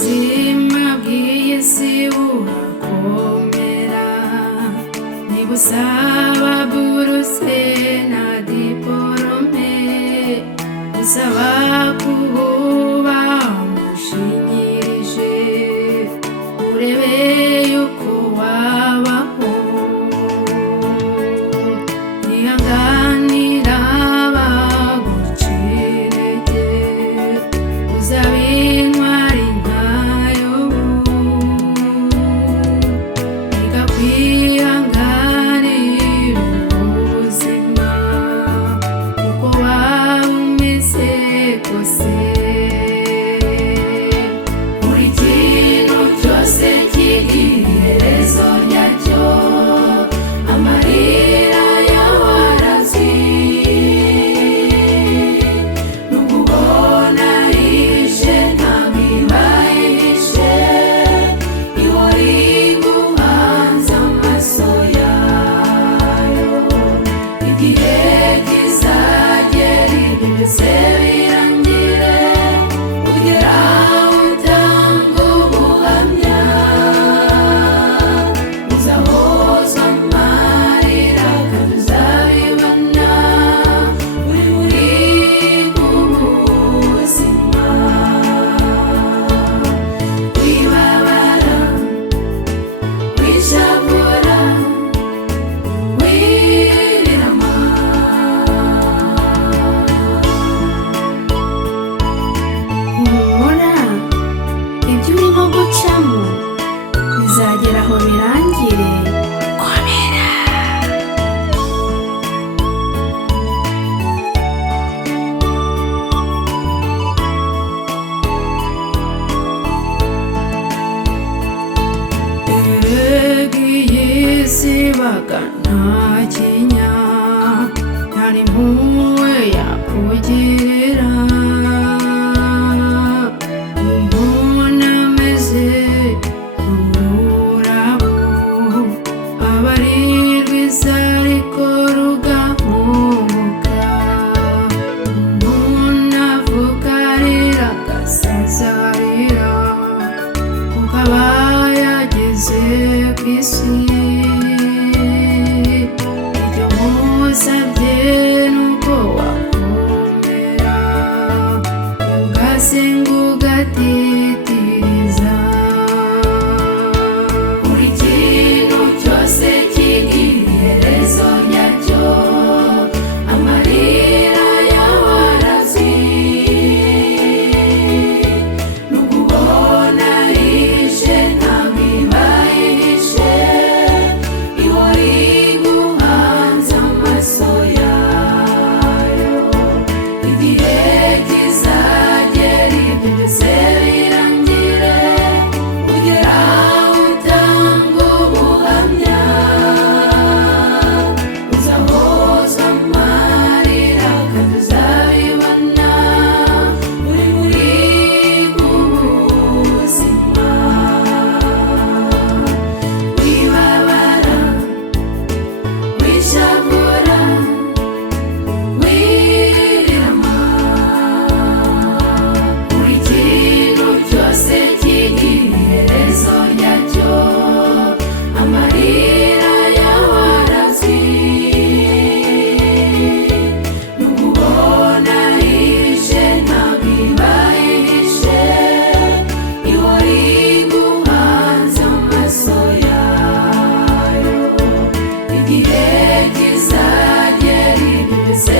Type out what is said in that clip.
ubuzima bw'iyi si burakomera, ntibusaba buruse na diporome, busaba kububa mushinyirije, urebe yuko wabaho, nihanganira abaguca intege, uzaba intwari nkayo, iga kwihanganira ubuzima uko waba umeze kose. Buri kintu cyose kigira iherezo ryacyo, amarira yawe arazwi, n'ububona yishe ntabwo iba ihishe, ihora iguhanze amaso yayo. Igihe kizagera ibyo byose birangire, ugera aho utanga ubuhamya, uzahozwa amarira kandi uzabibona, uri muri ubuzima. Wibabara, wishavura, wirirama, humura, ibyo urimo gucamo bizagera aho birangire, komera. Erega iyi si baga nta kinya, nta n'impuhwe yakugirira, umuntu ameze nk'ururabo, aba ari rwiza ariko rugahumuka, umuntu avuga arira agasaza arira, kuko aba yageze ku isi. Icyo nkusabye ni uko wakomera, ugasenga ugatitiriza. Buri kintu cyose kigira iherezo ryacyo, amarira yawe arazwi, n'ububona yishe ntabwo iba ihishe, ihora iguhanze amaso yayo. Igihe kizagera ibyo byose birangire, ugera aho utanga ubuhamya, uzahozwa amarira kandi uzabibona, uri muri ubuzima. Wibabara, wishavura, wirirama, buri kintu cyose kigira iherezo ryacyo, amarira yawe arazwi, n'ububona yishe ntabwo iba ihishe, ihora iguhanze amaso yayo. Igihe kizagera ibyo byose